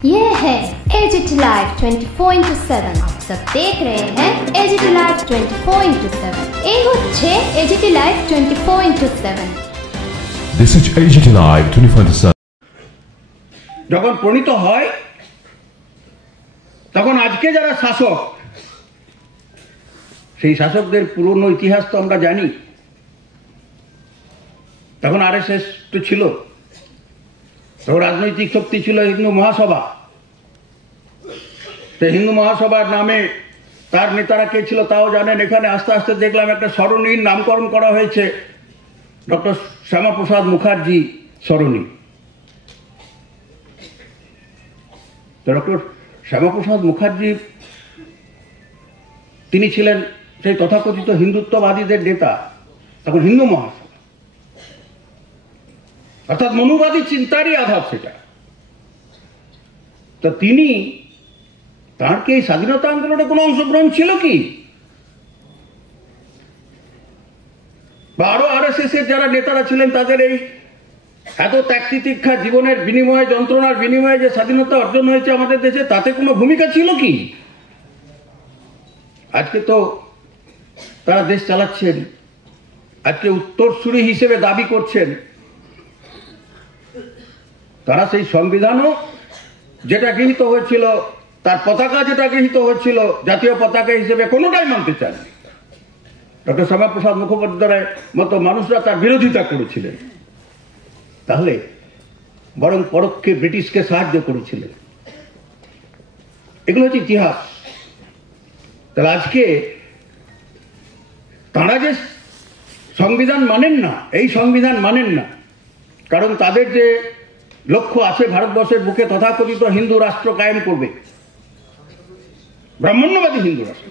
ये है AGT live 24/7। आप सब देख रहे हैं एजीटी लाइव 24/7। এই হচ্ছে AGT live 24/7। This is AGT Live 24/7। যখন প্রণীত হয় তখন আজকে যারা শাসক সেই শাসকদের পুরনো ইতিহাস তো আমরা জানি। তখন আরএসএস তো ছিল, তখন রাজনৈতিক শক্তি ছিল হিন্দু মহাসভা। সেই হিন্দু মহাসভার নামে তার নেতারা কে ছিল তাও জানেন। এখানে আস্তে আস্তে দেখলাম একটা সরণির নামকরণ করা হয়েছে, ডক্টর শ্যামাপ্রসাদ মুখার্জি সরণি। ডক্টর শ্যামাপ্রসাদ মুখার্জি তিনি ছিলেন সেই তথাকথিত হিন্দুত্ববাদীদের নেতা, তখন হিন্দু মহাসভা, অর্থাৎ মনুবাদী চিন্তারই আধার সেটা। তো তিনি তার কি এই স্বাধীনতা আন্দোলনে কোনো অংশগ্রহণ ছিল কি? বা আরো আরএসএস এর যারা নেতারা ছিলেন তাদের এই এত ত্যাগ তিতিক্ষা জীবনের বিনিময়ে, যন্ত্রণার বিনিময়ে যে স্বাধীনতা অর্জন হয়েছে আমাদের দেশে, তাতে কোনো ভূমিকা ছিল কি? আজকে তো তারা দেশ চালাচ্ছেন, আজকে উত্তরসূরি হিসেবে দাবি করছেন। তারা সেই সংবিধানও যেটা গৃহীত হয়েছিল, তার পতাকা যেটা গৃহীত হয়েছিল জাতীয় পতাকা হিসেবে, কোনোটাই মানতে চাননি। ডক্টর শ্যামাপ্রসাদ মুখোপাধ্যায়ের মতো মানুষরা তার বিরোধিতা করেছিলেন, তাহলে বরং পরোক্ষে ব্রিটিশকে সাহায্য করেছিলেন। এগুলো হচ্ছে ইতিহাস। তাহলে আজকে তারা যে সংবিধান মানেন না, এই সংবিধান মানেন না, কারণ তাদের যে লক্ষ্য আছে ভারতবর্ষের বুকে তথাকথিত হিন্দু রাষ্ট্র কায়েম করবে, ব্রাহ্মণ্যবাদী হিন্দু রাষ্ট্র,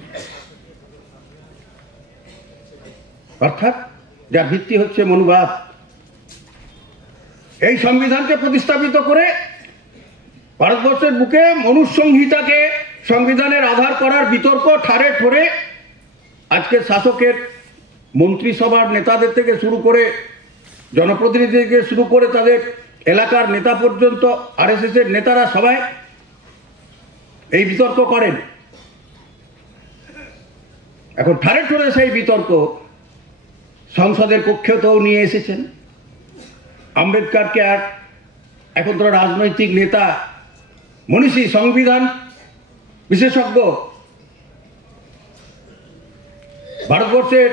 অর্থাৎ যার ভিত্তি হচ্ছে মনুবাদ। এই সংবিধানকে প্রতিস্থাপিত করে ভারতবর্ষের বুকে মনুসংহিতাকে সংবিধানের আধার করার বিতর্ক ঠারে ঠোরে আজকে শাসকের মন্ত্রিসভার নেতাদের থেকে শুরু করে, জনপ্রতিনিধি থেকে শুরু করে তাদের এলাকার নেতা পর্যন্ত, আরএসএস এর নেতারা সবাই এই বিতর্ক করেন। এখন ঠারে ঠোরে সেই বিতর্ক সংসদের কক্ষেও নিয়ে এসেছেন। আম্বেদকরকে আর এখন তো রাজনৈতিক নেতা, মনীষী, সংবিধান বিশেষজ্ঞ, ভারতবর্ষের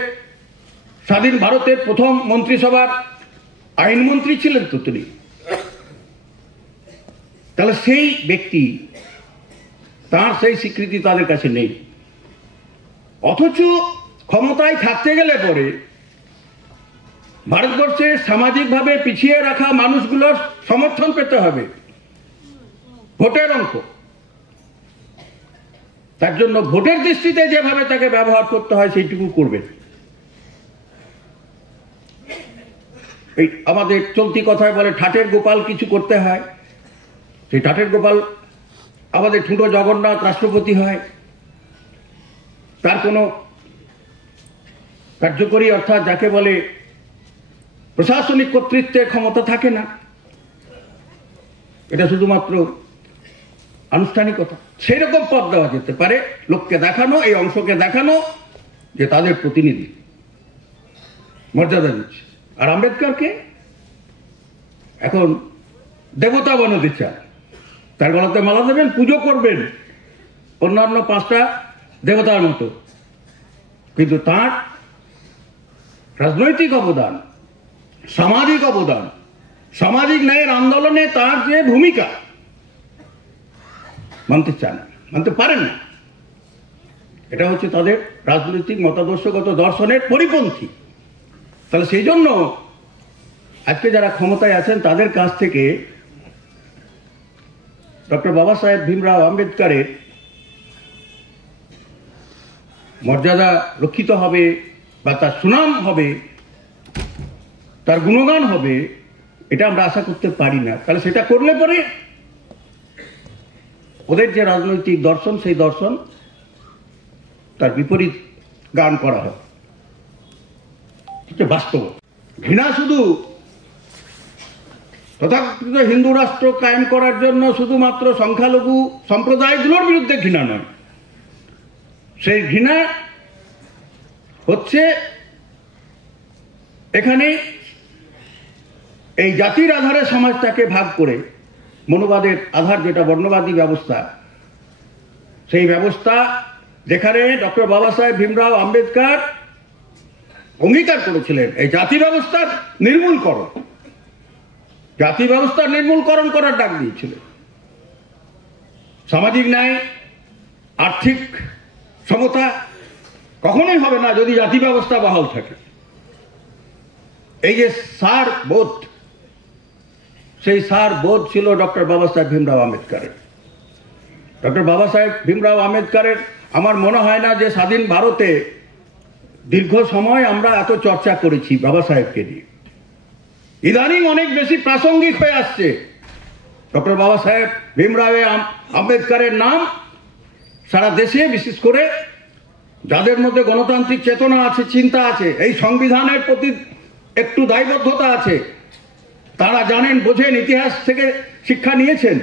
স্বাধীন ভারতের প্রথম মন্ত্রিসভার আইনমন্ত্রী ছিলেন তো তিনি। তাহলে সেই ব্যক্তি, তার সেই স্বীকৃতি তাদের কাছে নেই। অথচ ক্ষমতায় থাকতে গেলে পরে ভারতবর্ষের সামাজিকভাবে পিছিয়ে রাখা মানুষগুলোর সমর্থন পেতে হবে, ভোটের অঙ্ক। তার জন্য ভোটের দৃষ্টিতে যেভাবে তাকে ব্যবহার করতে হয় সেইটুকু করবেন। এই আমাদের চলতি কথায় বলে ঠাটের গোপাল কিছু করতে হয়। সেই ঠাটের গোপাল আমাদের ঠুঁটো জগন্নাথ রাষ্ট্রপতি হয়, তার কোনো কার্যকরী অর্থাৎ যাকে বলে প্রশাসনিক কর্তৃত্বের ক্ষমতা থাকে না। এটা শুধুমাত্র আনুষ্ঠানিকতা। সেই রকম পদ দেওয়া যেতে পারে, লোককে দেখানো, এই অংশকে দেখানো যে তাদের প্রতিনিধি, মর্যাদা দিচ্ছে। আর আম্বেদকরকে এখন দেবতা বানাতে চান, তার গলাতে মালা দেবেন, পুজো করবেন অন্যান্য 5টা দেবতার মতো, কিন্তু তার রাজনৈতিক অবদান, সামাজিক অবদান, সামাজিক ন্যায়ের আন্দোলনে তার যে ভূমিকা মানতে চান, মানতে পারেন না। এটা হচ্ছে তাদের রাজনৈতিক মতাদর্শগত দর্শনের পরিপন্থী। তাহলে সেই জন্য আজকে যারা ক্ষমতায় আছেন তাদের কাছ থেকে ডক্টর বাবা সাহেব ভীমরাও আম্বেদকরের মর্যাদা রক্ষিত হবে বা তার সুনাম হবে, তার গুণগান হবে, এটা আমরা আশা করতে পারি না। তাহলে সেটা করলে পরে ওদের যে রাজনৈতিক দর্শন, সেই দর্শন তার বিপরীত গান করা হয়। বাস্তব ঘৃণা শুধু তথাকথিত হিন্দু রাষ্ট্র কায়েম করার জন্য শুধুমাত্র সংখ্যালঘু সম্প্রদায়গুলোর বিরুদ্ধে ঘৃণা নয়, সেই ঘৃণা হচ্ছে এখানে এই জাতির আধারে সমাজটাকে ভাগ করে মনোবাদের আধার যেটা বর্ণবাদী ব্যবস্থা, সেই ব্যবস্থা যেখানে ডক্টর বাবা সাহেব ভীমরাও আম্বেদকর অঙ্গীকার করেছিলেন এই জাতি ব্যবস্থার নির্মূলকরণ, জাতি ব্যবস্থার নির্মূলকরণ করার ডাক দিয়েছিলেন। সামাজিক ন্যায়, আর্থিক সমতা কখনোই হবে না যদি জাতি ব্যবস্থা বহাল থাকে। এই যে সার বোধ, সেই সার বোধ ছিল ডক্টর বাবা সাহেব ভীমরাও আম্বেদকরের। ডক্টর বাবা সাহেব ভীমরাও আম্বেদকরের আমার মনে হয় না যে স্বাধীন ভারতে দীর্ঘ সময় আমরা এত চর্চা করেছি বাবা সাহেবকে নিয়ে। ইদানিং অনেক বেশি প্রাসঙ্গিক হয়ে আসছে ডক্টর বাবা সাহেব ভীমরাও আম্বেদকরের নাম। সারা দেশে বিশেষ করে যাদের মধ্যে গণতান্ত্রিক চেতনা আছে, চিন্তা আছে, এই সংবিধানের প্রতি একটু দায়বদ্ধতা আছে, তারা জানেন, বোঝেন, ইতিহাস থেকে শিক্ষা নিয়েছেন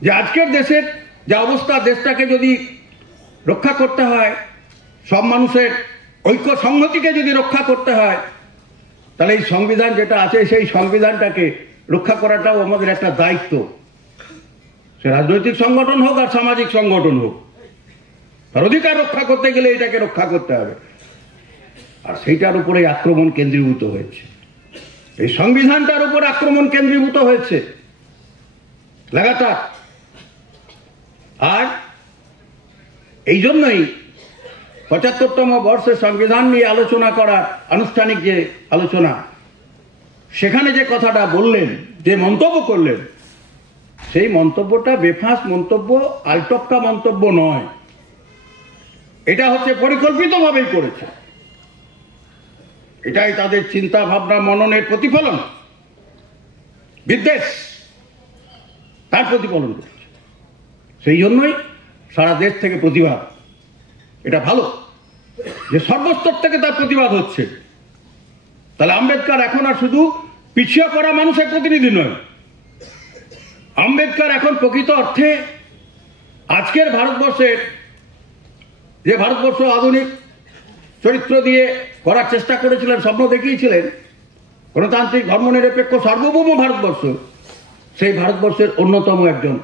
যে আজকের দেশের যে অবস্থা, দেশটাকে যদি রক্ষা করতে হয়, সব মানুষের ঐক্য সংহতিকে যদি রক্ষা করতে হয়, তাহলে এই সংবিধান যেটা আছে সেই সংবিধানটাকে রক্ষা করাটাও আমাদের একটা দায়িত্ব। সে রাজনৈতিক সংগঠন হোক আর সামাজিক সংগঠন হোক, তার অধিকার রক্ষা করতে গেলে এটাকে রক্ষা করতে হবে। আর সেইটার উপরে আক্রমণ কেন্দ্রীভূত হয়েছে, এই সংবিধানটার উপর আক্রমণ কেন্দ্রীভূত হয়েছে লাগাতার। আর এই জন্যই ৭৫তম বর্ষে সংবিধান নিয়ে আলোচনা করার আনুষ্ঠানিক যে আলোচনা, সেখানে যে কথাটা বললেন, যে মন্তব্য করলেন, সেই মন্তব্যটা বেফাঁস মন্তব্য, আলটপকা মন্তব্য নয়। এটা হচ্ছে পরিকল্পিতভাবেই করেছে, এটাই তাদের চিন্তা ভাবনা মননের প্রতিফলন, বিদ্বেষ তার প্রতিফলন করছে। সেই জন্যই সারা দেশ থেকে প্রতিবাদ। এটা ভালো যে সর্বস্তর থেকে তার প্রতিবাদ হচ্ছে। তাহলে আম্বেদকর এখন আর শুধু পিছিয়ে পড়া মানুষের প্রতিনিধি নয়, আম্বেদকর এখন প্রকৃত অর্থে আজকের ভারতবর্ষের, যে ভারতবর্ষ আধুনিক চরিত্র দিয়ে করার চেষ্টা করেছিলেন, স্বপ্ন দেখিয়েছিলেন, গণতান্ত্রিক ধর্মনিরপেক্ষ সার্বভৌম ভারতবর্ষ, সেই ভারতবর্ষের অন্যতম একজন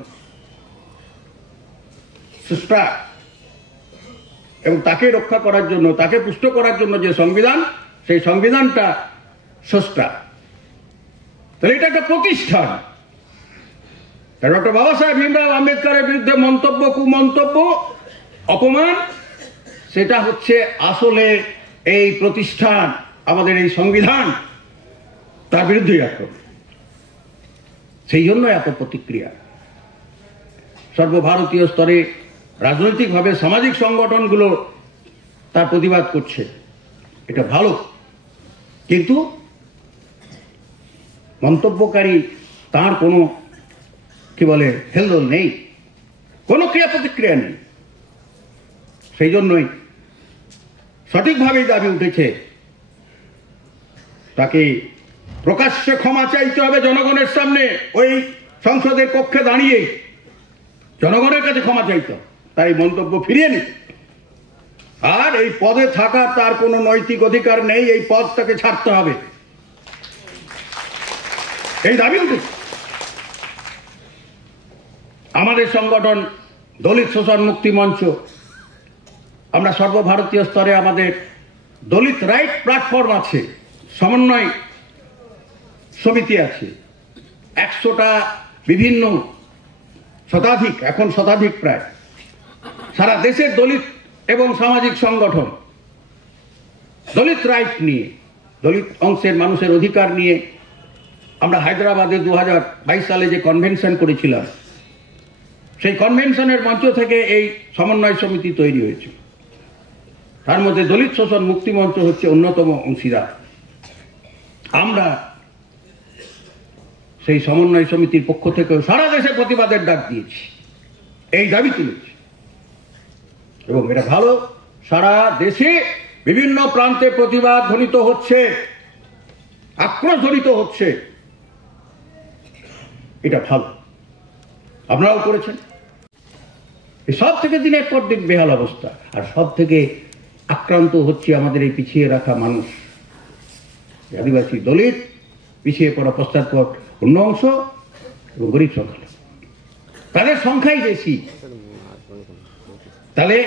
স্রষ্টা। এবং তাকে রক্ষা করার জন্য, তাকে পুষ্ট করার জন্য যে সংবিধান, সেই সংবিধানটা স্রষ্টা। তাহলে এটা একটা প্রতিষ্ঠান। ডক্টর বাবা সাহেব ভীমরাও আম্বেদকরের বিরুদ্ধে মন্তব্য, কুমন্তব্য, অপমান, সেটা হচ্ছে আসলে এই প্রতিষ্ঠান, আমাদের এই সংবিধান, তার বিরুদ্ধেই আক্রমণ। সেই জন্য এত প্রতিক্রিয়া সর্বভারতীয় স্তরে, রাজনৈতিকভাবে সামাজিক সংগঠনগুলো তার প্রতিবাদ করছে। এটা ভালো, কিন্তু মন্তব্যকারী তার কোনো কি বলে হেলদোল নেই, কোনো ক্রিয়া প্রতিক্রিয়া নেই। সেই জন্যই সঠিকভাবেই দাবি উঠেছে, তাকে প্রকাশ্যে ক্ষমা চাইতে হবে জনগণের সামনে, ওই সংসদের কক্ষে দাঁড়িয়ে জনগণের কাছে ক্ষমা চাইতে হবে, তাই মন্তব্য ফিরিয়ে নিতে। আর এই পদে থাকার তার কোনো নৈতিক অধিকার নেই, এই পদ তাকে ছাড়তে হবে, এই দাবি উঠেছে। আমাদের সংগঠন দলিত শোষণ মুক্তি মঞ্চ, আমরা সর্বভারতীয় স্তরে আমাদের দলিত রাইট প্ল্যাটফর্ম আছে, সমন্বয় সমিতি আছে, 100টা বিভিন্ন শতাধিক, এখন শতাধিক প্রায়, সারা দেশের দলিত এবং সামাজিক সংগঠন দলিত রাইট নিয়ে, দলিত অংশের মানুষের অধিকার নিয়ে আমরা হায়দ্রাবাদে 2022 সালে যে কনভেনশন করেছিলাম, সেই কনভেনশনের মঞ্চ থেকে এই সমন্বয় সমিতি তৈরি হয়েছে। তার মধ্যে দলিত শোষণ মুক্তি মঞ্চ হচ্ছে অন্যতম অংশীদার। আমরা সেই সমন্বয় সমিতির পক্ষ থেকে সারা দেশে প্রতিবাদের ডাক দিয়েছি, এই দাবি তুলেছি। এবং এটা ভালো, সারা দেশে বিভিন্ন প্রান্তে প্রতিবাদ ধ্বনিত হচ্ছে, আক্রোশ ধ্বনিত হচ্ছে। এটা ভালো, আপনারাও করেছেন। এই সব থেকে দিনের পর দিন বেহাল অবস্থা, আর সব থেকে আক্রান্ত হচ্ছে আমাদের এই পিছিয়ে রাখা মানুষ, আদিবাসী, দলিত, পিছিয়ে পড়া, পশ্চাৎপদ অন্য অংশ এবং গরিব সংখ্যা, তাদের সংখ্যাই বেশি। তাহলে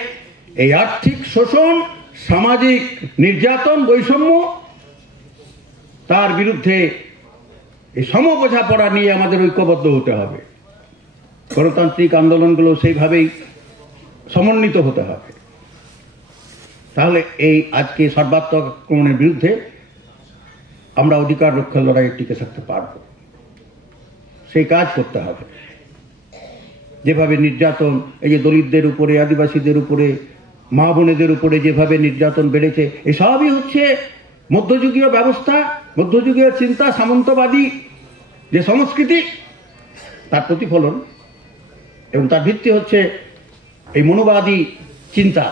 এই আর্থিক শোষণ, সামাজিক নির্যাতন, বৈষম্য, তার বিরুদ্ধে এই সমবোঝাপড়া নিয়ে আমাদের ঐক্যবদ্ধ হতে হবে। গণতান্ত্রিক আন্দোলনগুলো সেইভাবেই সমন্বিত হতে হবে। তাহলে এই আজকে সর্বাত্মক আক্রমণের বিরুদ্ধে আমরা অধিকার রক্ষার লড়াইয়ে টিকে থাকতে পারব। সেই কাজ করতে হবে। যেভাবে নির্যাতন, এই যে দলিতদের উপরে, আদিবাসীদের উপরে, মা বোনেদের উপরে যেভাবে নির্যাতন বেড়েছে, এসবই হচ্ছে মধ্যযুগীয় ব্যবস্থা, মধ্যযুগীয় চিন্তা, সামন্তবাদী যে সংস্কৃতি, তার প্রতিফলন। এবং তার ভিত্তি হচ্ছে এই মনুবাদী চিন্তা।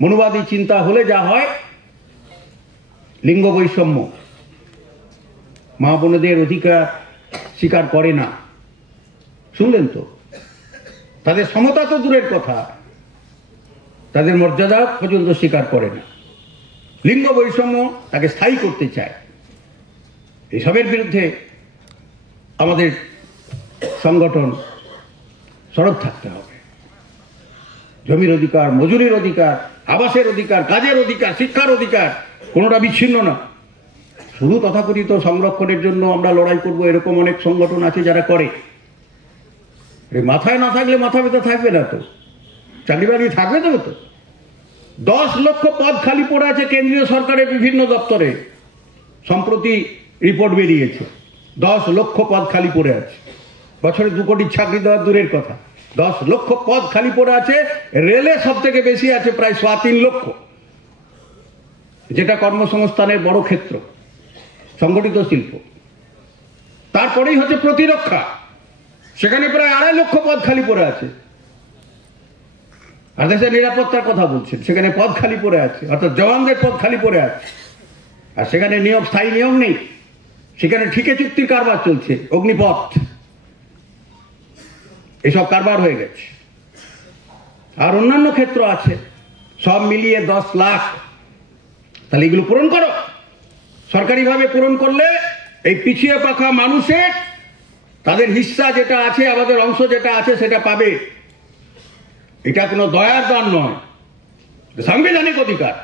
মনুবাদী চিন্তা হলে যা হয়, লিঙ্গ বৈষম্য, মা বোনেদের অধিকার স্বীকার করে না, শুনলেন তো, তাদের সমতা তো দূরের কথা, তাদের মর্যাদা পর্যন্ত স্বীকার করে না, লিঙ্গ বৈষম্য তাকে স্থায়ী করতে চায়। এসবের বিরুদ্ধে আমাদের সংগঠন সরব থাকতে হবে। জমির অধিকার, মজুরির অধিকার, আবাসের অধিকার, কাজের অধিকার, শিক্ষার অধিকার, কোনোটা বিচ্ছিন্ন না। শুধু তথাকথিত সংরক্ষণের জন্য আমরা লড়াই করব এরকম অনেক সংগঠন আছে যারা করে। মাথায় না থাকলে মাথা ব্যথা থাকবে না তো, চাকরি বাকরি থাকবে তবে তো। 10 লক্ষ পদ খালি পড়ে আছে কেন্দ্রীয় সরকারের বিভিন্ন দপ্তরে, সম্প্রতি রিপোর্ট বেরিয়েছে। 10 লক্ষ পদ খালি পড়ে আছে। বছরে 2 কোটি চাকরি দেওয়ার দূরের কথা, 10 লক্ষ পদ খালি পড়ে আছে। রেলে সব থেকে বেশি আছে, প্রায় 3.25 লক্ষ, যেটা কর্মসংস্থানের বড় ক্ষেত্র, সংগঠিত শিল্প। তারপরেই হচ্ছে প্রতিরক্ষা, সেখানে প্রায় 2.5 লক্ষ পদ খালি পড়ে আছে। আর দেশের নিরাপত্তার কথা বলছেন, সেখানে পদ খালি পড়ে আছে, অর্থাৎ জওয়ানদের পদ খালি পড়ে আছে। আর সেখানে নিয়োগ, স্থায়ী নিয়োগ নেই, সেখানে ঠিকে চুক্তির কারবার চলছে, অগ্নিপথ, এসব কারবার হয়ে গেছে। আর অন্যান্য ক্ষেত্র আছে, সব মিলিয়ে 10 লাখ। তাহলে এগুলো পূরণ করো, সরকারিভাবে পূরণ করলে এই পিছিয়ে পাখা মানুষের তাদের হিস্সা যেটা আছে, আমাদের অংশ যেটা আছে সেটা পাবে। এটা কোনো দয়ার দান নয়, সাংবিধানিক অধিকার।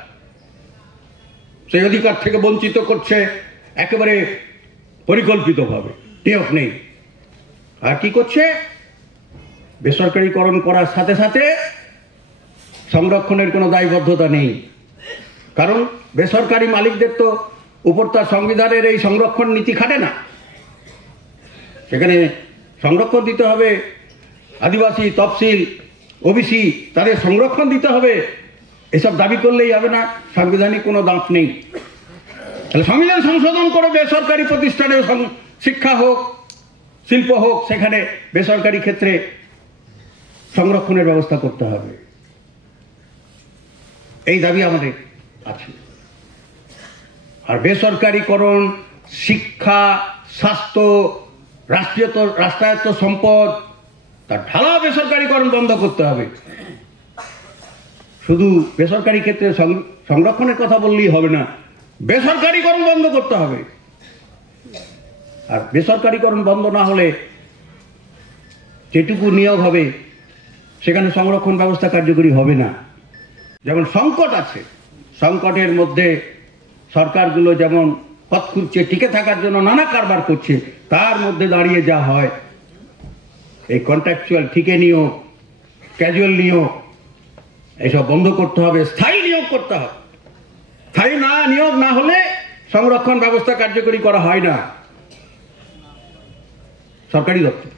সেই অধিকার থেকে বঞ্চিত করছে একেবারে পরিকল্পিতভাবে, নিয়োগ নেই। আর কি করছে? বেসরকারীকরণ করার সাথে সাথে সংরক্ষণের কোনো দায়বদ্ধতা নেই। কারণ বেসরকারি মালিকদের তো উপর তার সংবিধানের এই সংরক্ষণ নীতি খাটে না। সেখানে সংরক্ষণ দিতে হবে আদিবাসী, তফসিল, ওবিসি, তাদের সংরক্ষণ দিতে হবে। এসব দাবি করলেই হবে না, সাংবিধানিক কোনো দাঁত নেই। তাহলে সংবিধান সংশোধন করে বেসরকারি প্রতিষ্ঠানে, শিক্ষা হোক, শিল্প হোক, সেখানে বেসরকারি ক্ষেত্রে সংরক্ষণের ব্যবস্থা করতে হবে। এই দাবি আমাদের আছে। আর বেসরকারীকরণ, শিক্ষা, স্বাস্থ্য, রাষ্ট্রায়ত্ত সম্পদ, তার ঢালা বেসরকারীকরণ বন্ধ করতে হবে। শুধু বেসরকারি ক্ষেত্রে সংরক্ষণের কথা বললেই হবে না, বেসরকারীকরণ বন্ধ করতে হবে। আর বেসরকারীকরণ বন্ধ না হলে যেটুকু নিয়োগ হবে সেখানে সংরক্ষণ ব্যবস্থা কার্যকরী হবে না। যেমন সংকট আছে, সংকটের মধ্যে সরকারগুলো যেমন পথ খুঁজছে, টিকে থাকার জন্য নানা কারবার করছে, তার মধ্যে দাঁড়িয়ে যা হয়, এই কন্ট্রাকচুয়াল ঠিকে নিয়োগ, ক্যাজুয়াল নিয়োগ, এসব বন্ধ করতে হবে, স্থায়ী নিয়োগ করতে হবে। স্থায়ী নিয়োগ না হলে সংরক্ষণ ব্যবস্থা কার্যকরী করা হয় না সরকারি দপ্তর।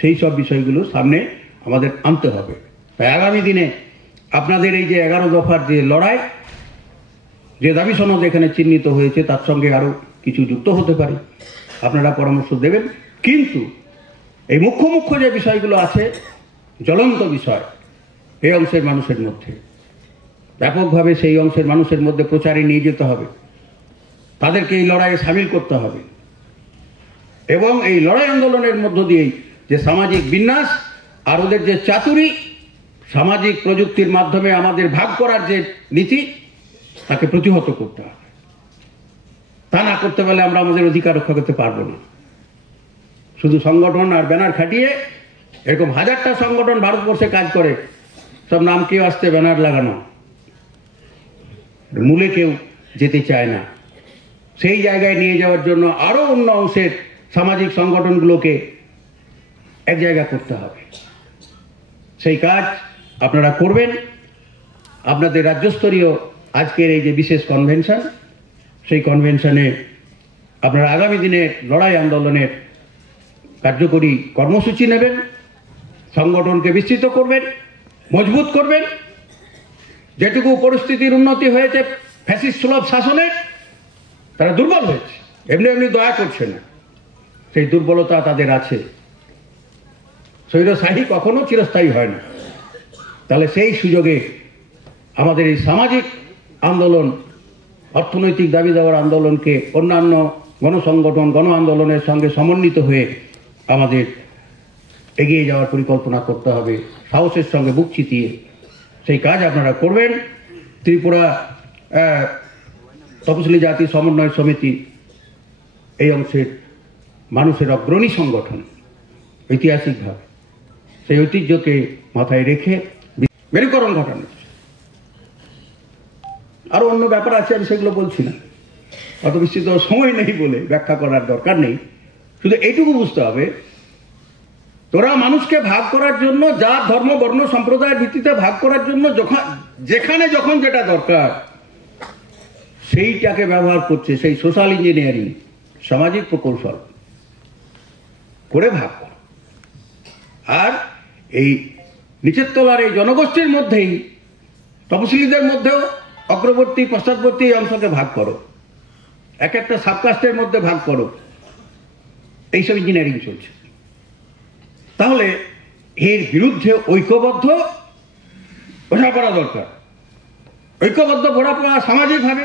সেই সব বিষয়গুলো সামনে আমাদের আনতে হবে। তাই আগামী দিনে আপনাদের এই যে 11 দফার যে লড়াই, যে দাবি সনদ এখানে চিহ্নিত হয়েছে, তার সঙ্গে আরও কিছু যুক্ত হতে পারে, আপনারা পরামর্শ দেবেন। কিন্তু এই মুখ্য যে বিষয়গুলো আছে, জ্বলন্ত বিষয়, এই অংশের মানুষের মধ্যে ব্যাপকভাবে, সেই অংশের মানুষের মধ্যে প্রচারে নিয়ে যেতে হবে, তাদেরকে এই লড়াইয়ে সামিল করতে হবে। এবং এই লড়াই আন্দোলনের মধ্য দিয়েই যে সামাজিক বিন্যাস আর ওদের যে চাতুরি, সামাজিক প্রযুক্তির মাধ্যমে আমাদের ভাগ করার যে নীতি, তাকে প্রতিহত করতে হবে। তা না করতে পারলে আমরা আমাদের অধিকার রক্ষা করতে পারবো না। শুধু সংগঠন আর ব্যানার খাটিয়ে, এরকম হাজারটা সংগঠন ভারতবর্ষে কাজ করে, সব নাম কেউ আসতে ব্যানার লাগানো, মূলে কেউ যেতে চায় না। সেই জায়গায় নিয়ে যাওয়ার জন্য আরও অন্য অংশের সামাজিক সংগঠনগুলোকে এক জায়গা করতে হবে। সেই কাজ আপনারা করবেন। আপনাদের রাজ্যস্তরীয় আজকের এই যে বিশেষ কনভেনশন, সেই কনভেনশনে আপনারা আগামী দিনের লড়াই আন্দোলনের কার্যকরী কর্মসূচি নেবেন, সংগঠনকে বিস্তৃত করবেন, মজবুত করবেন। যেটুকু পরিস্থিতির উন্নতি হয়েছে ফ্যাসিস্ট সুলভ শাসনে, তারা দুর্বল হয়েছে, এমনি এমনি দয়া করছে না, সেই দুর্বলতা তাদের আছে। স্বৈরশাহী কখনো চিরস্থায়ী হয় না। তাহলে সেই সুযোগে আমাদের এই সামাজিক আন্দোলন, অর্থনৈতিক দাবি দেওয়ার আন্দোলনকে অন্যান্য গণসংগঠন, গণ আন্দোলনের সঙ্গে সমন্বিত হয়ে আমাদের এগিয়ে যাওয়ার পরিকল্পনা করতে হবে, সাহসের সঙ্গে বুক চিতিয়ে। সেই কাজ আপনারা করবেন। ত্রিপুরা তপশিলি জাতি সমন্বয় সমিতি এই অংশের মানুষের অগ্রণী সংগঠন, ঐতিহাসিকভাবে সেই ঐতিহ্যকে মাথায় রেখে মেরুকরণ ঘটানো। আরও অন্য ব্যাপার আছে, আমি সেগুলো বলছি না, অত বিস্তৃত সময় নেই বলে ব্যাখ্যা করার দরকার নেই। শুধু এইটুকু বুঝতে হবে, তোরা মানুষকে ভাগ করার জন্য, জাত ধর্ম বর্ণ সম্প্রদায়ের ভিত্তিতে ভাগ করার জন্য যেখানে যখন যেটা দরকার সেইটাকে ব্যবহার করছে, সেই সোশ্যাল ইঞ্জিনিয়ারিং, সামাজিক প্রকৌশল করে ভাগ কর। আর এই নিচের তলার এই জনগোষ্ঠীর মধ্যেই, তপশিলীদের মধ্যেও অগ্রবর্তী পশ্চাৎবর্তী এই অংশকে ভাগ করো, এক একটা সাবকাস্টের মধ্যে ভাগ করো, এইসব ইঞ্জিনিয়ারিং চলছে। তাহলে এর বিরুদ্ধে ঐক্যবদ্ধ বোঝাপড়া দরকার। ঐক্যবদ্ধ বোঝাপড়া সামাজিকভাবে।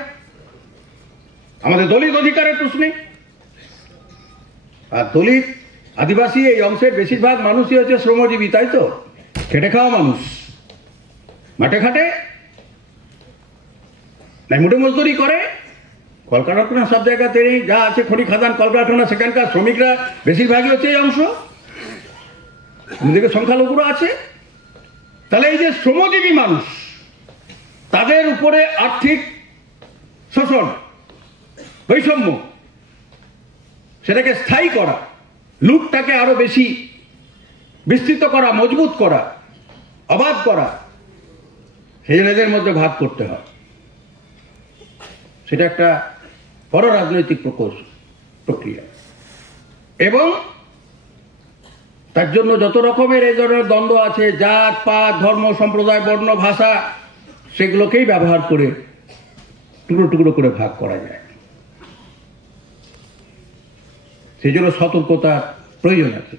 আমাদের দলিত অধিকারের প্রশ্নে, আর দলিত আদিবাসী এই অংশের বেশিরভাগ মানুষই হচ্ছে শ্রমজীবী, তাই তো? খেটে খাওয়া মানুষ, মাঠে ঘাটে নাই মোটে মজদুরি করে। কলকারখানা সব জায়গাতে যা আছে, খনি খাদান কলকারখানা, সেখানকার শ্রমিকরা বেশিরভাগই হচ্ছে এই অংশ, আমাদেরকে সংখ্যালঘুরা আছে। তাহলে এই যে শ্রমজীবী মানুষ, তাদের উপরে আর্থিক শোষণ, বৈষম্য, সেটাকে স্থায়ী করা, লুটটাকে আরো বেশি বিস্তৃত করা, মজবুত করা, অবাধ করা, সেই এদের মধ্যে ভাগ করতে হয়। সেটা একটা বড় রাজনৈতিক প্রক্রিয়া। এবং তার জন্য যত রকমের এই ধরনের দ্বন্দ্ব আছে, জাত পাত ধর্ম সম্প্রদায় বর্ণ ভাষা, সেগুলোকেই ব্যবহার করে টুকরো টুকরো করে ভাগ করা যায়। সেই জন্য সতর্কতার প্রয়োজন আছে।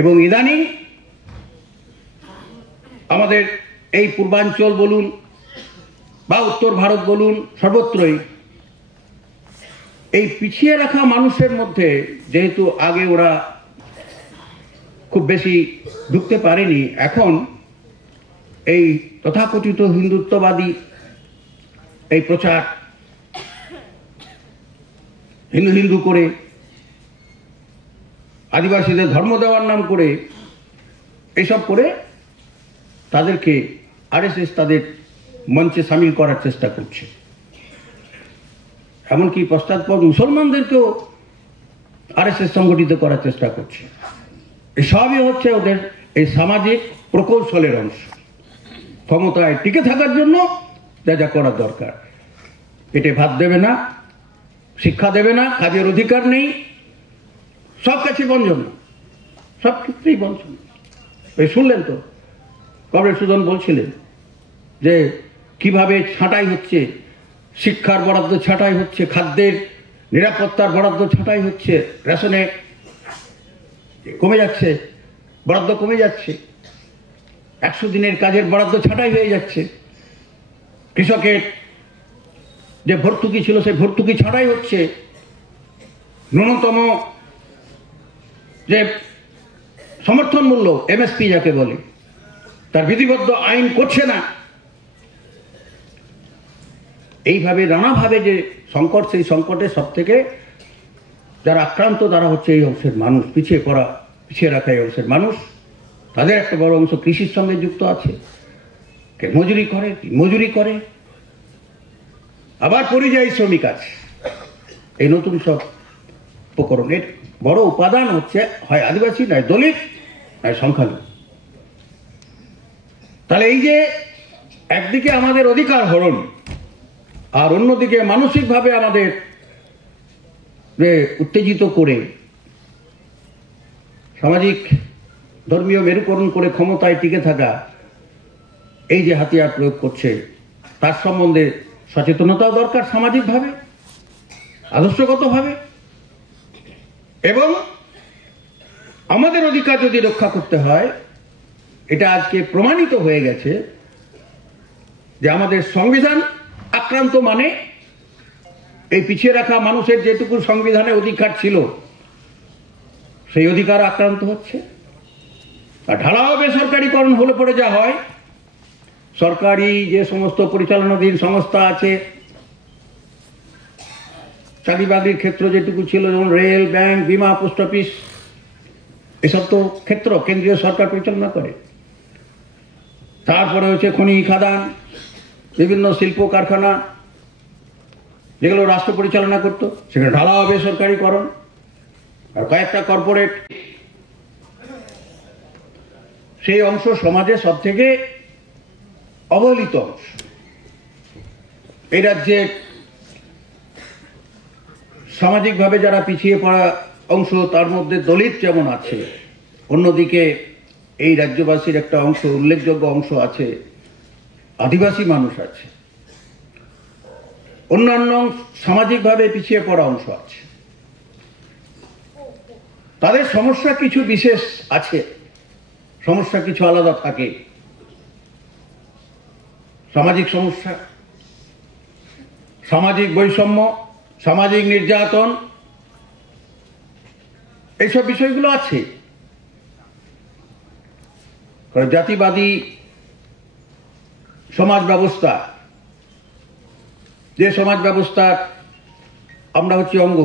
এবং ইদানিং আমাদের এই পূর্বাঞ্চল বলুন বা উত্তর ভারত বলুন, সর্বত্রই এই পিছিয়ে রাখা মানুষের মধ্যে, যেহেতু আগে ওরা খুব বেশি ঢুকতে পারেনি, এখন এই তথাকথিত হিন্দুত্ববাদী এই প্রচার, হিন্দু হিন্দু করে, আদিবাসীদের ধর্ম দেওয়ার নাম করে, এসব করে তাদেরকে আরএসএস তাদের মঞ্চে সামিল করার চেষ্টা করছে। এমনকি পশ্চাৎপদ মুসলমানদেরকেও আরএসএস সংগঠিত করার চেষ্টা করছে। এসবই হচ্ছে ওদের এই সামাজিক প্রকৌশলের অংশ। ক্ষমতায় টিকে থাকার জন্য যা যা করা দরকার, পেটে ভাত দেবে না, শিক্ষা দেবে না, কাজের অধিকার নেই, সব কাছে বঞ্চনা, সব ক্ষেত্রেই বঞ্চনা। এই শুনলেন তো, কমরেড সুজন বলছিলেন যে কিভাবে ছাঁটাই হচ্ছে, শিক্ষার বরাদ্দ ছাঁটাই হচ্ছে, খাদ্যের নিরাপত্তার বরাদ্দ ছাঁটাই হচ্ছে, রেশনে কমে যাচ্ছে, বরাদ্দ কমে যাচ্ছে, 100 দিনের কাজের বরাদ্দ ছাঁটাই হয়ে যাচ্ছে, কৃষকের যে ভর্তুকি ছিল সেই ভর্তুকি ছাঁটাই হচ্ছে, ন্যূনতম যে সমর্থন মূল্য এমএসপি যাকে বলে তার বিধিবদ্ধ আইন করছে না, এইভাবে নানাভাবে যে সংকট, সেই সংকটে সব থেকে যারা আক্রান্ত তারা হচ্ছে এই অংশের মানুষ, পিছিয়ে রাখা এই অংশের মানুষ। তাদের একটা বড় অংশ কৃষির সঙ্গে যুক্ত আছে, মজুরি করে, মজুরি করে, আবার পরিযায়ী শ্রমিক আছে। এই নতুন সব উপকরণের বড় উপাদান হচ্ছে হয় আদিবাসী, নয় দলিত, নয় সংখ্যালঘু। তাহলে এই যে একদিকে আমাদের অধিকার হরণ, আর অন্যদিকে মানসিকভাবে আমাদের উত্তেজিত করে সামাজিক ধর্মীয় মেরুকরণ করে ক্ষমতায় টিকে থাকা, এই যে হাতিয়ার প্রয়োগ করছে, তার সম্বন্ধে সচেতনতাও দরকার সামাজিকভাবে, আদর্শগতভাবে। এবং আমাদের অধিকার যদি রক্ষা করতে হয়, এটা আজকে প্রমাণিত হয়ে গেছে যে আমাদের সংবিধান আক্রান্ত মানে এই পিছিয়ে রাখা মানুষের যেটুকু সংবিধানে অধিকার ছিল সেই অধিকার আক্রান্ত হচ্ছে। আর ঢালাও বেসরকারীকরণ হলে পরে যা হয়, সরকারি যে সমস্ত পরিচালনাধীন সংস্থা আছে, চাকরি বাকরির ক্ষেত্র যেটুকু ছিল, যেমন রেল, ব্যাংক, বিমা, পোস্ট অফিস, এসব তো ক্ষেত্র কেন্দ্রীয় সরকার পরিচালনা করে। তারপরে হচ্ছে খনি খাদান, বিভিন্ন শিল্প কারখানা যেগুলো রাষ্ট্র পরিচালনা করতো, সেখানে ঢালাও বেসরকারীকরণ। আর কয়েকটা কর্পোরেট, সেই অংশ সমাজে সব থেকে অবহেলিত অংশ। এই রাজ্যে সামাজিকভাবে যারা পিছিয়ে পড়া অংশ, তার মধ্যে দলিত যেমন আছে, অন্যদিকে এই রাজ্যবাসীর একটা অংশ, উল্লেখযোগ্য অংশ আছে, আদিবাসী মানুষ আছে, অন্যান্য সামাজিকভাবে পিছিয়ে পড়া অংশ আছে। তাদের সমস্যা কিছু বিশেষ আছে, সমস্যা কিছু আলাদা থাকে। সামাজিক সমস্যা, সামাজিক বৈষম্য, সামাজিক নির্যাতন, এইসব বিষয়গুলো আছে। জাতিবাদী সমাজ ব্যবস্থা, যে সমাজ ব্যবস্থার আমরা হচ্ছি অঙ্গ,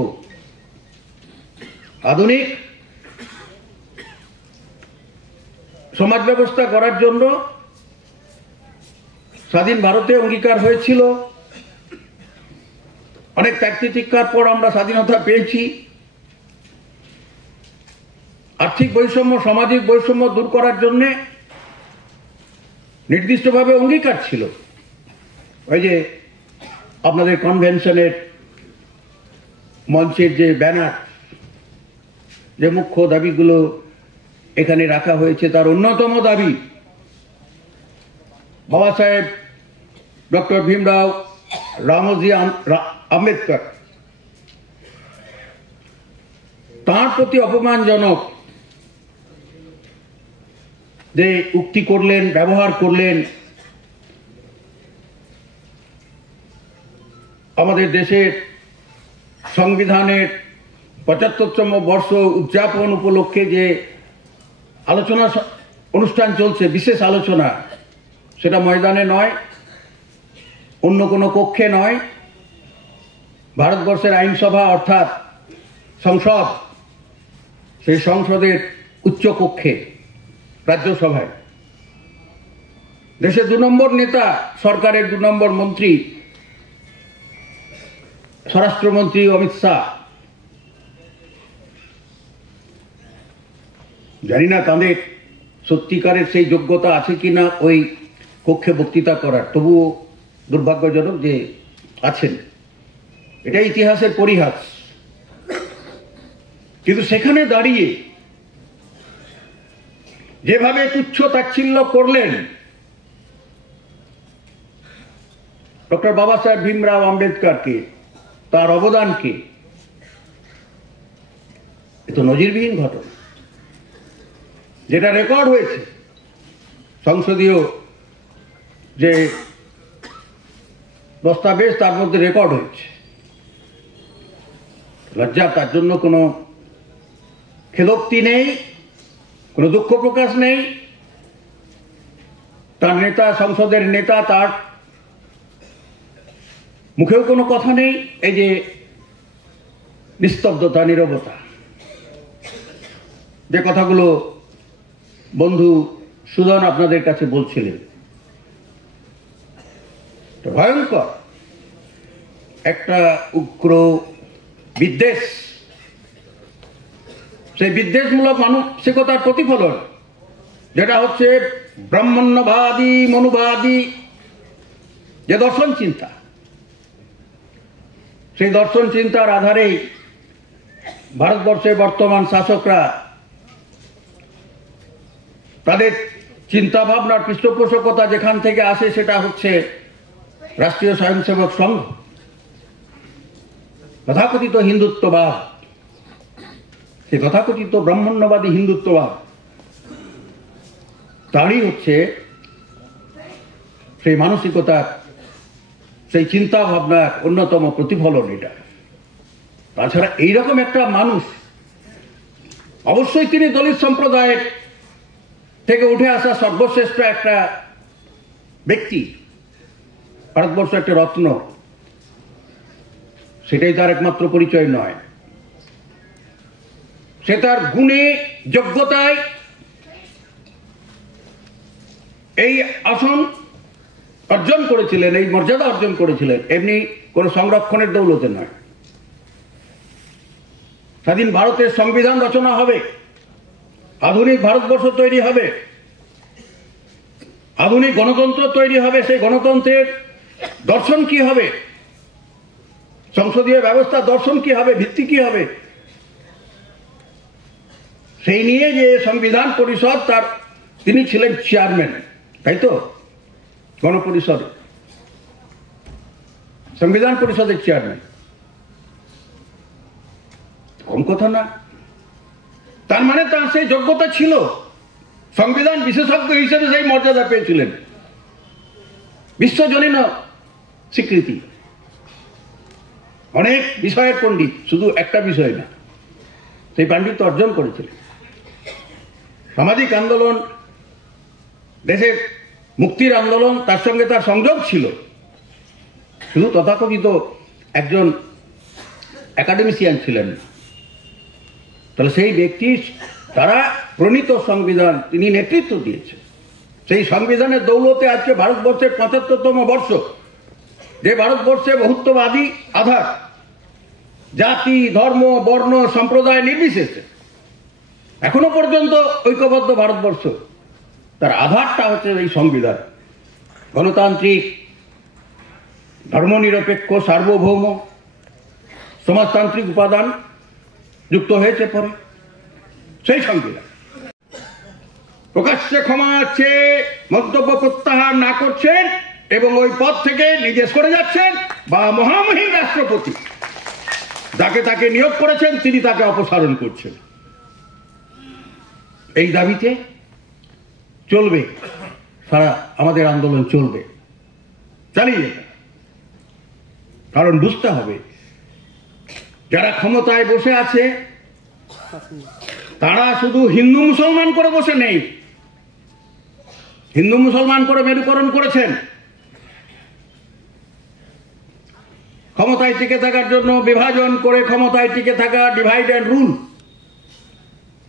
আধুনিক সমাজ ব্যবস্থা করার জন্য স্বাধীন ভারতে অঙ্গীকার হয়েছিল। অনেক ত্যাগ তিতিক্ষার পর আমরা স্বাধীনতা পেয়েছি। আর্থিক বৈষম্য, সামাজিক বৈষম্য দূর করার জন্যে নির্দিষ্টভাবে অঙ্গীকার ছিল। ওই যে আপনাদের কনভেনশনের মঞ্চের যে ব্যানার, যে মুখ্য দাবিগুলো এখানে রাখা হয়েছে, তার অন্যতম দাবি বাবা সাহেব ডক্টর ভীমরাও রামজি আম্বেদকর, তাঁর প্রতি অপমানজনক যে উক্তি করলেন, ব্যবহার করলেন, আমাদের দেশের সংবিধানের ৭৫তম বর্ষ উদযাপন উপলক্ষে যে আলোচনা অনুষ্ঠান চলছে, বিশেষ আলোচনা, সেটা ময়দানে নয়, অন্য কোনো কক্ষে নয়, ভারতবর্ষের আইনসভা অর্থাৎ সংসদ, সেই সংসদের উচ্চ কক্ষে, রাজ্যসভায়। দেশের ২ নম্বর নেতা, সরকারের ২ নম্বর মন্ত্রী, স্বরাষ্ট্রমন্ত্রী অমিত শাহ, জানি না তাদের সত্যিকারের সেই যোগ্যতা আছে কিনা ওই কক্ষে বক্তৃতা করার, তবুও দুর্ভাগ্যজনক যে আছেন। এটা ইতিহাসের পরিহাস। কিন্তু সেখানে দাঁড়িয়ে যেভাবে তুচ্ছ তাচ্ছিল্য করলেন ডক্টর বাবা সাহেব ভীমরাও আম্বেদকরকে, তার অবদানকে, এ তো নজিরবিহীন ঘটনা, যেটা রেকর্ড হয়েছে সংসদীয় যে দস্তাবেজ, তার মধ্যে রেকর্ড হয়েছে। লজ্জা তার জন্য কোনো খেদোক্তি নেই, কোনো দুঃখ প্রকাশ নেই। তার নেতা, সংসদের নেতা, তার মুখেও কোনো কথা নেই। এই যে নিস্তব্ধতা, নীরবতা, যে কথাগুলো বন্ধু সুজন আপনাদের কাছে বলছিলেন, ভয়ঙ্কর একটা উগ্র বিদ্বেষ, সেই বিদ্বেষমূলক মানসিকতার প্রতিফলন, যেটা হচ্ছে ব্রাহ্মণ্যবাদী, মনুবাদী যে দর্শন চিন্তা, সেই দর্শন চিন্তার আধারেই ভারতবর্ষের বর্তমান শাসকরা তাদের চিন্তা ভাবনার পৃষ্ঠপোষকতা যেখান থেকে আসে সেটা হচ্ছে রাষ্ট্রীয় স্বয়ংসেবক সংঘ, তথাকথিত হিন্দুত্ববাদ, সেই তথাকথিত ব্রাহ্মণ্যবাদী হিন্দুত্ববাদ, তারই হচ্ছে সেই মানসিকতার, সেই চিন্তা ভাবনার অন্যতম প্রতিফলন এটা। তাছাড়া এইরকম একটা মানুষ, অবশ্যই তিনি দলিত সম্প্রদায়ের থেকে উঠে আসা সর্বশ্রেষ্ঠ একটা ব্যক্তি, ভারতবর্ষ একটা রত্ন, সেটাই তার একমাত্র পরিচয় নয়। সে তার গুণে, যোগ্যতায় এই আসন অর্জন করেছিলেন, এই মর্যাদা অর্জন করেছিলেন, এমনি কোন সংরক্ষণের দৌলতে নয়। স্বাধীন ভারতের সংবিধান রচনা হবে, আধুনিক ভারতবর্ষ তৈরি হবে, আধুনিক গণতন্ত্র তৈরি হবে। সেই গণতন্ত্রের দর্শন কি হবে, সংসদীয় ব্যবস্থার দর্শন কি হবে, ভিত্তি কি হবে, সেই নিয়ে যে সংবিধান পরিষদ, তার তিনি ছিলেন চেয়ারম্যান, তাই তো? গণপরিষদে, সংবিধান পরিষদের চেয়ারম্যান, কম কথা না। তার মানে তার সেই যোগ্যতা ছিল, সংবিধান বিশেষজ্ঞ হিসেবে সেই মর্যাদা পেয়েছিলেন, বিশ্বজনীন স্বীকৃতি। অনেক বিষয়ের পণ্ডিত, শুধু একটা বিষয় না, সেই পাণ্ডিত্য অর্জন করেছিলেন। সামাজিক আন্দোলন, দেশের মুক্তির আন্দোলন, তার সঙ্গে তার সংযোগ ছিল। শুধু তথাকথিত একজন একাডেমিশিয়ান ছিলেন না। তাহলে সেই ব্যক্তি, তারা প্রণীত সংবিধান তিনি নেতৃত্ব দিয়েছেন। সেই সংবিধানের দৌলতে আজকে ভারতবর্ষের ৭৫তম বর্ষ, যে ভারতবর্ষে বহুত্ববাদী আধার, জাতি, ধর্ম, বর্ণ, সম্প্রদায় নির্বিশেষে এখনো পর্যন্ত ঐক্যবদ্ধ ভারতবর্ষ, তার আধারটা হচ্ছে এই সংবিধান। গণতান্ত্রিক, ধর্মনিরপেক্ষ, সার্বভৌম, সমাজতান্ত্রিক উপাদান যুক্ত হয়েছে পরে সেই সংবিধান। প্রকাশ্যে ক্ষমা চেয়ে মন্তব্য প্রত্যাহার না করছেন এবং ওই পদ থেকে নিজে সরে যাচ্ছেন, বা মহামহিম রাষ্ট্রপতি যাকে তাকে নিয়োগ করেছেন তিনি তাকে অপসারণ করছেন। এই দাবিতে চলবে সারা আমাদের আন্দোলন, চলবে, চালিয়ে যেতে। কারণ বুঝতে হবে, যারা ক্ষমতায় বসে আছে তারা শুধু হিন্দু মুসলমান করে বসে নেই, হিন্দু মুসলমান করে মেরুকরণ করেছেন। ক্ষমতায় টিকে থাকার জন্য বিভাজন করে ক্ষমতায় টিকে থাকা, ডিভাইড অ্যান্ড রুল,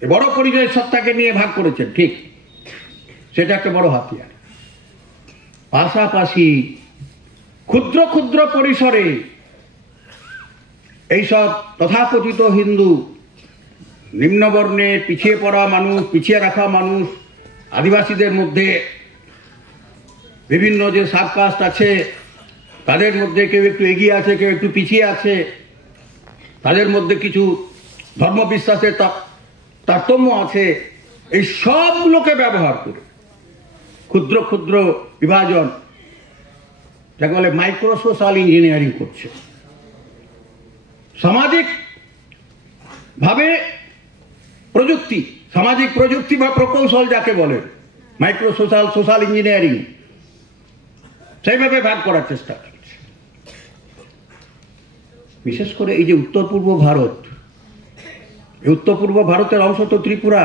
বড় পরিচয় সত্তাকে নিয়ে ভাগ করেছেন, ঠিক, সেটা একটা বড় হাতিয়ার। পাশাপাশি ক্ষুদ্র ক্ষুদ্র পরিসরে এইসব তথাকথিত হিন্দু, নিম্নবর্ণে পিছিয়ে পড়া মানুষ, পিছিয়ে রাখা মানুষ, আদিবাসীদের মধ্যে বিভিন্ন যে সাবকাস্ট আছে, তাদের মধ্যে কেউ একটু এগিয়ে আছে, কেউ একটু পিছিয়ে আছে, তাদের মধ্যে কিছু ধর্মবিশ্বাসের তারতম্য আছে, এই সবগুলোকে ব্যবহার করে ক্ষুদ্র ক্ষুদ্র বিভাজন, যাকে বলে মাইক্রো সোশ্যাল ইঞ্জিনিয়ারিং করছে। সামাজিক ভাবে প্রযুক্তি, সামাজিক প্রযুক্তি বা প্রকৌশল যাকে বলে, মাইক্রো সোশ্যাল ইঞ্জিনিয়ারিং, সেইভাবে ভাগ করার চেষ্টা করছে। বিশেষ করে এই যে উত্তর পূর্ব ভারত, উত্তর পূর্ব ভারতের অংশ তো ত্রিপুরা,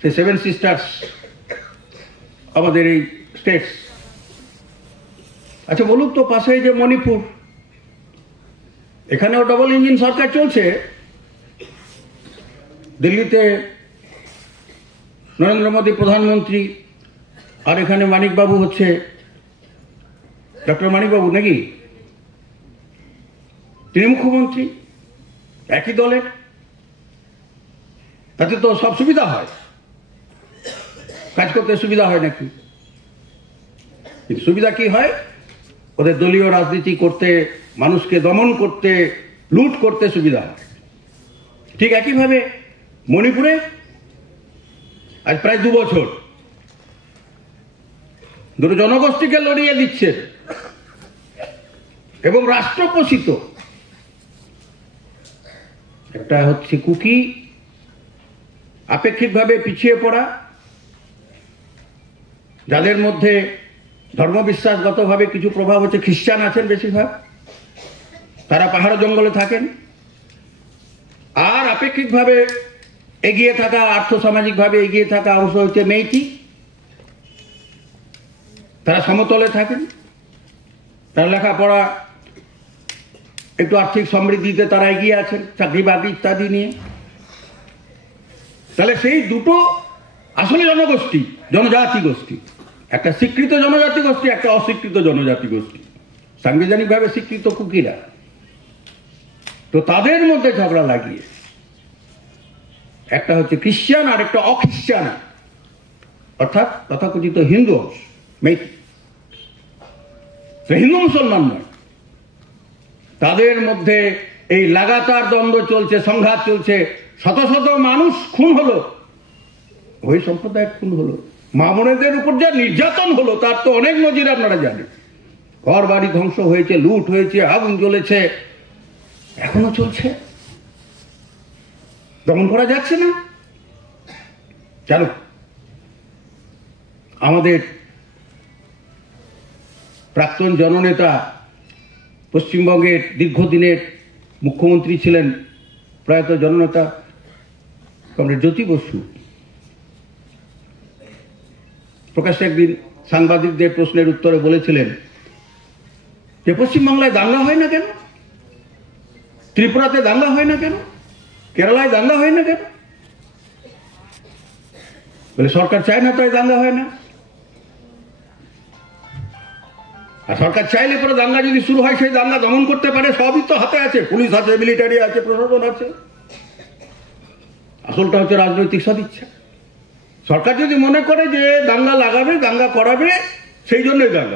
সে সেভেন সিস্টার্স আমাদের এই স্টেটস। আচ্ছা বলুন তো, পাশে যে মণিপুর, এখানেও ডবল ইঞ্জিন সরকার চলছে। দিল্লিতে নরেন্দ্র মোদী প্রধানমন্ত্রী, আর এখানে মানিকবাবু হচ্ছে ডক্টর মানিকবাবু নাকি, তিনি মুখ্যমন্ত্রী, একই দলের। তাতে তো সব সুবিধা হয়, কাজ করতে সুবিধা হয় নাকি? কিন্তু সুবিধা কি হয়? ওদের দলীয় রাজনীতি করতে, মানুষকে দমন করতে, লুট করতে সুবিধা হয়। ঠিক একইভাবে মণিপুরে আজ প্রায় 2 বছর দুটো জনগোষ্ঠীকে লড়িয়ে দিচ্ছে এবং রাষ্ট্রপোষিত। একটা হচ্ছে কুকি, আপেক্ষিকভাবে পিছিয়ে পড়া, যাদের মধ্যে ধর্মবিশ্বাসগতভাবে কিছু প্রভাব হচ্ছে, খ্রিস্টান আছেন বেশিরভাগ, তারা পাহাড় জঙ্গলে থাকেন। আর আপেক্ষিকভাবে এগিয়ে থাকা, আর্থসামাজিকভাবে এগিয়ে থাকা অংশ হচ্ছে মেইতি, তারা সমতলে থাকেন, তারা লেখাপড়া, একটু আর্থিক সমৃদ্ধিতে তারা এগিয়ে আছেন, চাকরি বাকরি ইত্যাদি নিয়ে। তাহলে সেই দুটো আসলে জনগোষ্ঠী, জনজাতি গোষ্ঠী, একটা স্বীকৃত জনজাতি গোষ্ঠী, একটা অস্বীকৃত জনজাতি গোষ্ঠী, সাংবিধানিকভাবে স্বীকৃত কুকিরা। তো তাদের মধ্যে ঝগড়া লাগিয়ে একটা হচ্ছে খ্রিস্টান আর একটা অখ্রিস্টান, অর্থাৎ তথাকথিত হিন্দু অংশ, মেইতি, হিন্দু মুসলমান নয়, তাদের মধ্যে এই লাগাতার দ্বন্দ্ব চলছে, সংঘাত চলছে। শত শত মানুষ খুন হলো, ওই সম্প্রদায়ের খুন হলো, মা বোনেদের উপর যা নির্যাতন হলো তার তো অনেক নজির আপনারা জানেন। ঘর বাড়ি ধ্বংস হয়েছে, লুট হয়েছে, আগুন জ্বলেছে, এখনো চলছে, দমন করা যাচ্ছে না কেন? আমাদের প্রাক্তন জননেতা, পশ্চিমবঙ্গের দীর্ঘদিনের মুখ্যমন্ত্রী ছিলেন প্রয়াত জননেতা কমরেড জ্যোতি বসু, প্রকাশ্যে একদিন সাংবাদিকদের প্রশ্নের উত্তরে বলেছিলেন যে পশ্চিমবাংলায় দাঙ্গা হয় না কেন, ত্রিপুরাতে দাঙ্গা হয় না কেন, কেরালায় দাঙ্গা হয় না কেন? বলে সরকার চায় না, তাই দাঙ্গা হয় না। আর সরকার চাইলে পরে দাঙ্গা যদি শুরু হয়, সেই দাঙ্গা দমন করতে পারে, সবই তো হাতে আছে, পুলিশ আছে, মিলিটারি আছে, প্রশাসন আছে। আসলটা হচ্ছে রাজনৈতিক সদিচ্ছা। সরকার যদি মনে করে যে দাঙ্গা লাগাবে, দাঙ্গা করাবে, সেই জন্যই দাঙ্গা।